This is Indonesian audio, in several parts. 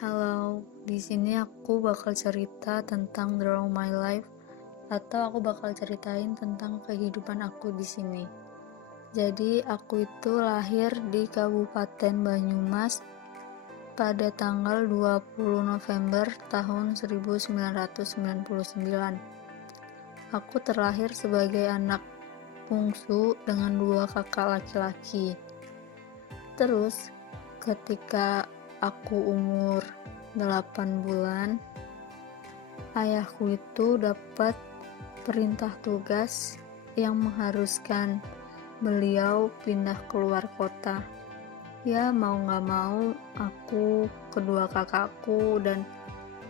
Halo, di sini aku bakal cerita tentang Draw My Life atau aku bakal ceritain tentang kehidupan aku di sini. Jadi, aku itu lahir di Kabupaten Banyumas pada tanggal 20 November tahun 1999. Aku terlahir sebagai anak bungsu dengan dua kakak laki-laki. Terus, ketika aku umur 8 bulan, ayahku itu dapat perintah tugas yang mengharuskan beliau pindah keluar kota. Ya mau gak mau, aku, kedua kakakku, dan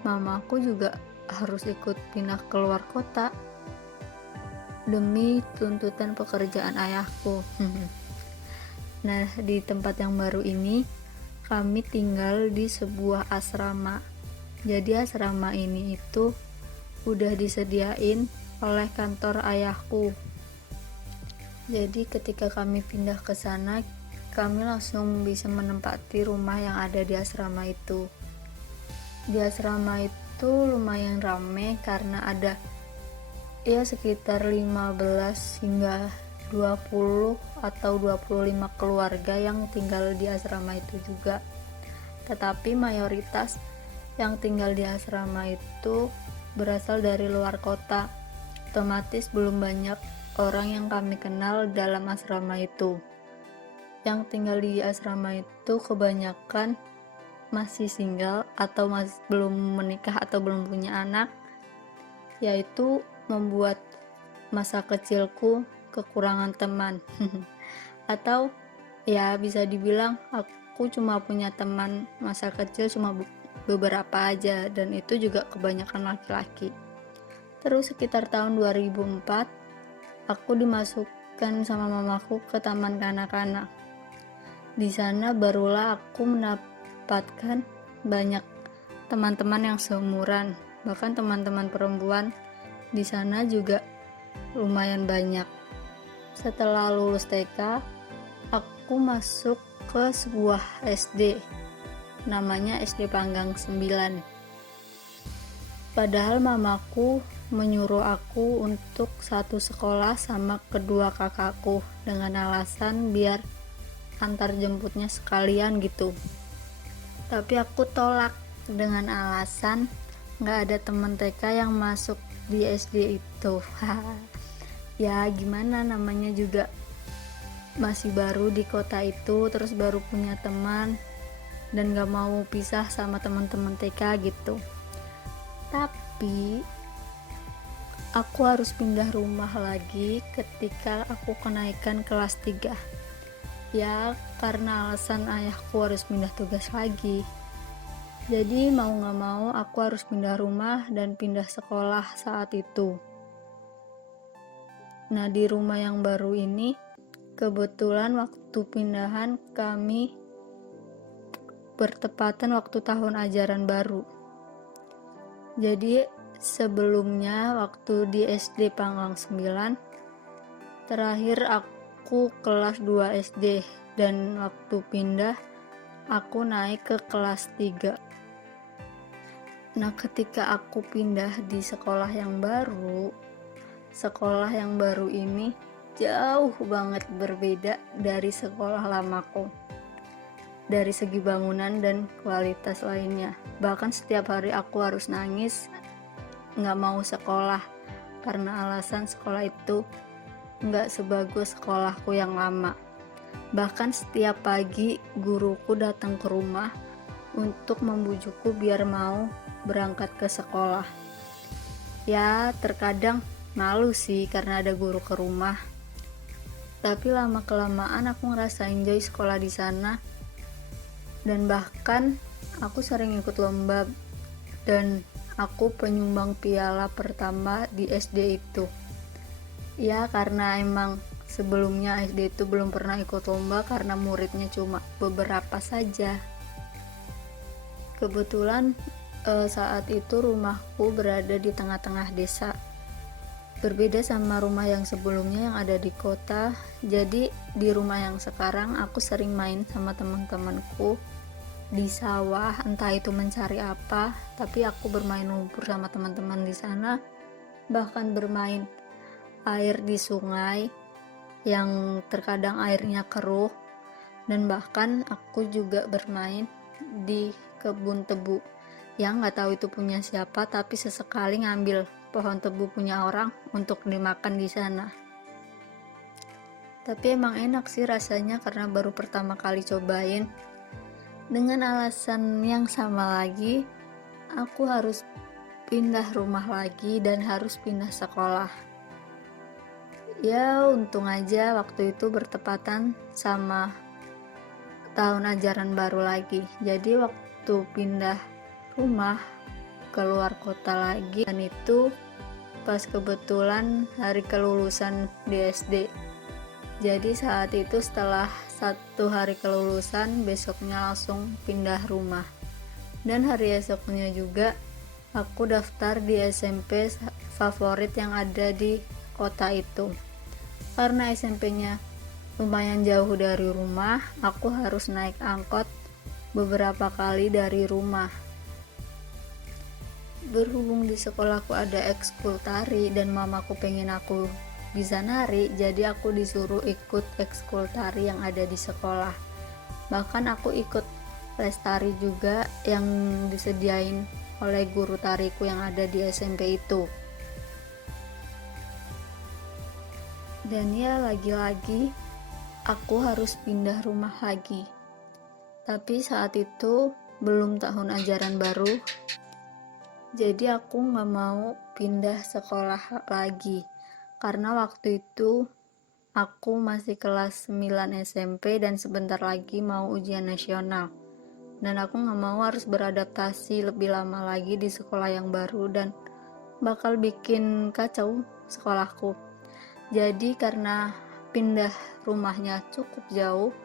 mamaku juga harus ikut pindah keluar kota demi tuntutan pekerjaan ayahku. Nah, di tempat yang baru ini kami tinggal di sebuah asrama. Jadi asrama ini itu udah disediain oleh kantor ayahku. Jadi ketika kami pindah ke sana, kami langsung bisa menempati rumah yang ada di asrama itu. Di asrama itu lumayan rame karena ada ya sekitar 15 hingga 20 atau 25 keluarga yang tinggal di asrama itu juga. Tetapi mayoritas yang tinggal di asrama itu berasal dari luar kota. Otomatis belum banyak orang yang kami kenal dalam asrama itu. Yang tinggal di asrama itu kebanyakan masih single atau masih belum menikah atau belum punya anak, yaitu membuat masa kecilku kekurangan teman. Atau ya bisa dibilang aku cuma punya teman masa kecil cuma beberapa aja, dan itu juga kebanyakan laki-laki. Terus sekitar tahun 2004 aku dimasukkan sama mamaku ke taman kanak-kanak. Di sana barulah aku mendapatkan banyak teman-teman yang seumuran, bahkan teman-teman perempuan di sana juga lumayan banyak. Setelah lulus TK, aku masuk ke sebuah SD, namanya SD Panggang 9. Padahal mamaku menyuruh aku untuk satu sekolah sama kedua kakakku dengan alasan biar antar jemputnya sekalian gitu. Tapi aku tolak dengan alasan gak ada temen TK yang masuk di SD itu. Ya gimana, namanya juga masih baru di kota itu, terus baru punya teman dan gak mau pisah sama teman-teman TK gitu. Tapi aku harus pindah rumah lagi ketika aku kenaikan kelas 3. Ya karena alasan ayahku harus pindah tugas lagi. Jadi mau gak mau aku harus pindah rumah dan pindah sekolah saat itu. Nah, di rumah yang baru ini kebetulan waktu pindahan kami bertepatan waktu tahun ajaran baru. Jadi sebelumnya waktu di SD Panggang 9, terakhir aku kelas 2 SD, dan waktu pindah aku naik ke kelas 3. Nah, ketika aku pindah di sekolah yang baru ini jauh banget berbeda dari sekolah lamaku. Dari segi bangunan dan kualitas lainnya. Bahkan setiap hari aku harus nangis gak mau sekolah karena alasan sekolah itu gak sebagus sekolahku yang lama. Bahkan setiap pagi guruku datang ke rumah untuk membujukku biar mau berangkat ke sekolah. Ya terkadang malu sih karena ada guru ke rumah. Tapi lama kelamaan aku ngerasa enjoy sekolah di sana. Dan bahkan aku sering ikut lomba dan aku penyumbang piala pertama di SD itu. Ya karena emang sebelumnya SD itu belum pernah ikut lomba karena muridnya cuma beberapa saja. Kebetulan saat itu rumahku berada di tengah-tengah desa. Berbeda sama rumah yang sebelumnya yang ada di kota. Jadi di rumah yang sekarang aku sering main sama teman-temanku di sawah, entah itu mencari apa, tapi aku bermain lumpur sama teman-teman di sana, bahkan bermain air di sungai yang terkadang airnya keruh, dan bahkan aku juga bermain di kebun tebu yang nggak tahu itu punya siapa, tapi sesekali ngambil pohon tebu punya orang untuk dimakan di sana. Tapi emang enak sih rasanya karena baru pertama kali cobain. Dengan alasan yang sama lagi, aku harus pindah rumah lagi dan harus pindah sekolah. Ya, untung aja waktu itu bertepatan sama tahun ajaran baru lagi. Jadi waktu pindah rumah keluar kota lagi, dan itu pas kebetulan hari kelulusan di SD. Jadi saat itu setelah 1 hari kelulusan, besoknya langsung pindah rumah. Dan hari esoknya juga aku daftar di SMP favorit yang ada di kota itu. Karena SMP-nya lumayan jauh dari rumah, aku harus naik angkot beberapa kali dari rumah. Berhubung di sekolahku ada ekskul tari dan mamaku pengen aku bisa nari, jadi aku disuruh ikut ekskul tari yang ada di sekolah. Bahkan aku ikut les tari juga yang disediain oleh guru tariku yang ada di SMP itu. Dan ya, lagi-lagi aku harus pindah rumah lagi. Tapi saat itu belum tahun ajaran baru, jadi aku gak mau pindah sekolah lagi. Karena waktu itu aku masih kelas 9 SMP dan sebentar lagi mau ujian nasional. Dan aku gak mau harus beradaptasi lebih lama lagi di sekolah yang baru dan bakal bikin kacau sekolahku. Jadi karena pindah rumahnya cukup jauh,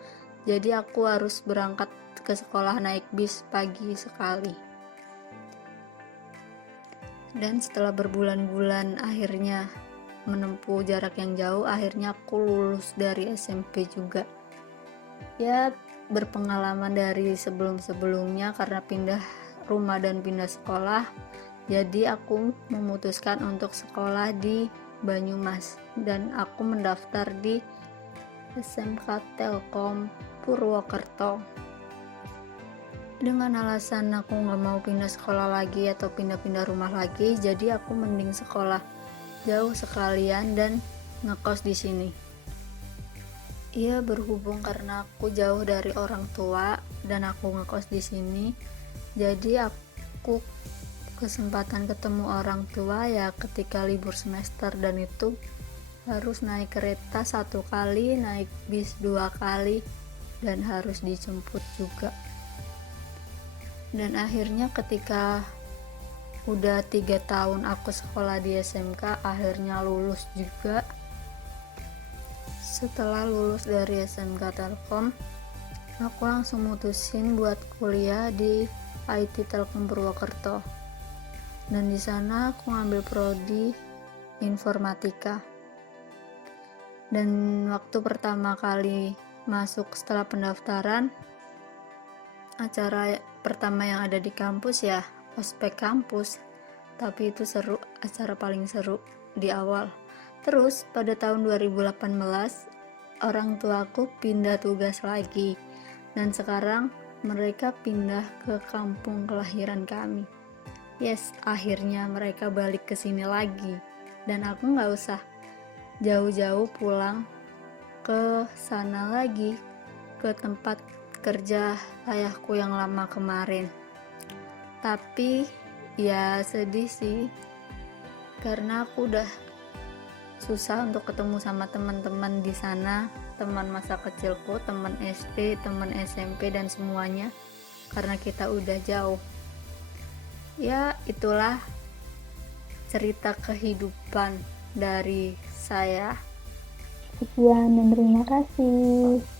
jadi aku harus berangkat ke sekolah naik bis pagi sekali. Dan setelah berbulan-bulan akhirnya menempuh jarak yang jauh, akhirnya aku lulus dari SMP juga. Ya, berpengalaman dari sebelum-sebelumnya karena pindah rumah dan pindah sekolah, jadi aku memutuskan untuk sekolah di Banyumas dan aku mendaftar di SMK Telkom Purwokerto. Dengan alasan aku gak mau pindah sekolah lagi atau pindah-pindah rumah lagi, jadi aku mending sekolah jauh sekalian dan ngekos di sini. Iya, berhubung karena aku jauh dari orang tua dan aku ngekos di sini, jadi aku kesempatan ketemu orang tua ya ketika libur semester, dan itu harus naik kereta 1 kali, naik bis 2 kali, dan harus dijemput juga. Dan akhirnya ketika udah 3 tahun aku sekolah di SMK, akhirnya lulus juga. Setelah lulus dari SMK Telkom, aku langsung mutusin buat kuliah di IT Telkom Purwokerto. Dan di sana aku ngambil prodi informatika. Dan waktu pertama kali masuk setelah pendaftaran, acara pertama yang ada di kampus ya ospek kampus, tapi itu seru, acara paling seru di awal. Terus pada tahun 2018 orang tuaku pindah tugas lagi, dan sekarang mereka pindah ke kampung kelahiran kami. Yes, akhirnya mereka balik ke sini lagi, dan aku gak usah jauh-jauh pulang ke sana lagi, ke tempat kerja ayahku yang lama kemarin. Tapi ya sedih sih, karena aku udah susah untuk ketemu sama teman-teman di sana, teman masa kecilku, teman SD, teman SMP, dan semuanya, karena kita udah jauh. Ya, itulah cerita kehidupan dari saya. Sekian dan terima kasih.